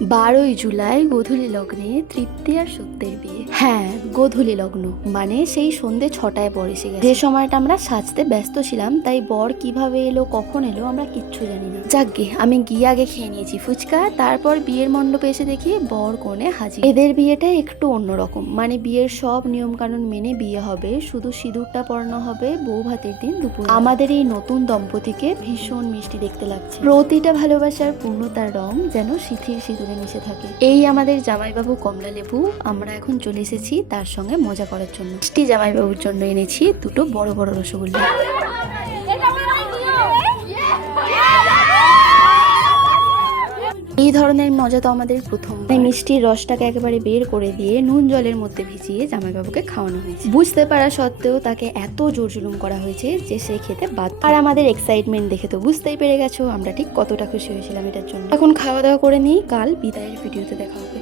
12ই জুলাই গোধূলি লগ্নে তৃপ্তি আর সত্যের বিয়ে। হ্যাঁ, গোধূলি লগ্ন মানে সেই সন্ধে 6টায় বর এসে গেছে। যে সময়টা আমরা সাজতে ব্যস্ত ছিলাম, তাই বর কিভাবে এলো কখন এলো আমরা কিচ্ছু জানি না। যাকগে, আমি গিয়ে আগে খেয়ে নিয়েছি ফুচকা, তারপর বিয়ের মণ্ডপে এসে দেখি বর কনে হাজির। এদের বিয়েটা একটু অন্যরকম, মানে বিয়ের সব নিয়ম কানুন মেনে বিয়ে হবে, শুধু সিঁদুরটা পরানো হবে বউ ভাতের দিন দুপুর। আমাদের এই নতুন দম্পতিকে ভীষণ মিষ্টি দেখতে লাগছে। প্রতিটা ভালোবাসার পূর্ণতার রং যেন সিথির সিঁদুরে মিশে থাকে। এই আমাদের জামাইবাবু কমলা লেবু, আমরা এখন চলে এসেছি তার সঙ্গে মজা করার জন্য। মিষ্টি জামাইবাবুর জন্য এনেছি দুটো বড় বড় রসগোল্লা। এই ধরনের মজা তো আমাদের প্রথম। তাই মিষ্টির রসটাকে একেবারে বের করে দিয়ে নুন জলের মধ্যে ভিজিয়ে জামাইবাবুকে খাওয়ানো হয়েছে। বুঝতে পারা সত্ত্বেও তাকে এত জোর জুলুম করা হয়েছে যে সে খেতে বাধ্য। আর আমাদের এক্সাইটমেন্ট দেখে তো বুঝতেই পেরে গেছো আমরা ঠিক কতটা খুশি হয়েছিলাম এটার জন্য। এখন খাওয়া দাওয়া করে নিই, কাল বিদায়ের ভিডিওতে দেখা হবে।